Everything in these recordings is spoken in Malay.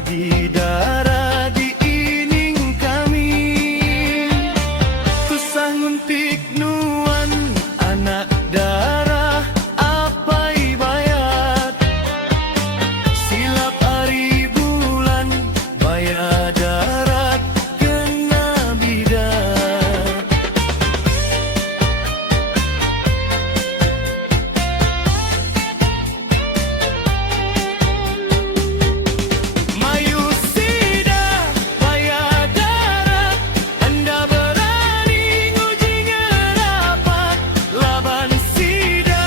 Pagi darah di ining kami, tusah nguntik nuan anak darah apai bayat, silap hari bulan bayar darat kena bidat. Mayu sida bayar darat, anda berani nguji ngerapat, laban sida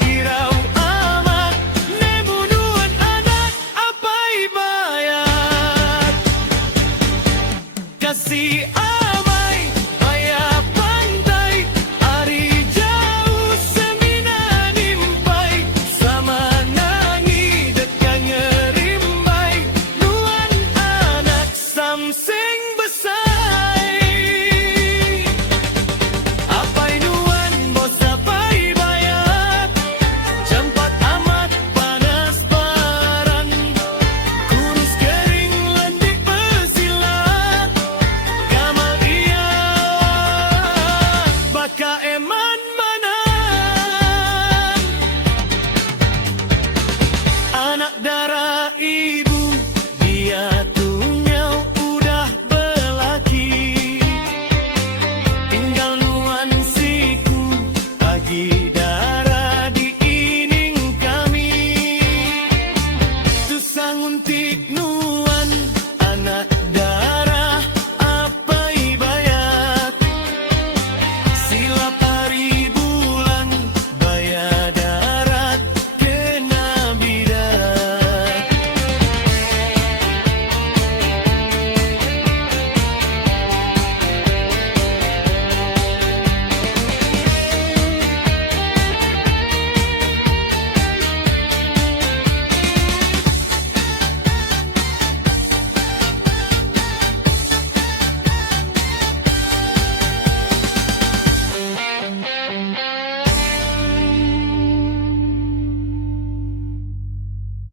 hirau amat, nemunuan anak apai bayat. Kasih amai bayar pantai, hari jauh semina nimpai, sama nangi dekang ngerimbai, nuan anak samseng besai. Apai nuan bos apai bayat, campat amat panas barang, kurus kering lendik pesilat, kamal ia baka eman manang. Anak darah ibu dia tunyau udah belaki, tinggal nuansiku pagi darah di ining kami, tusah nguntik nuan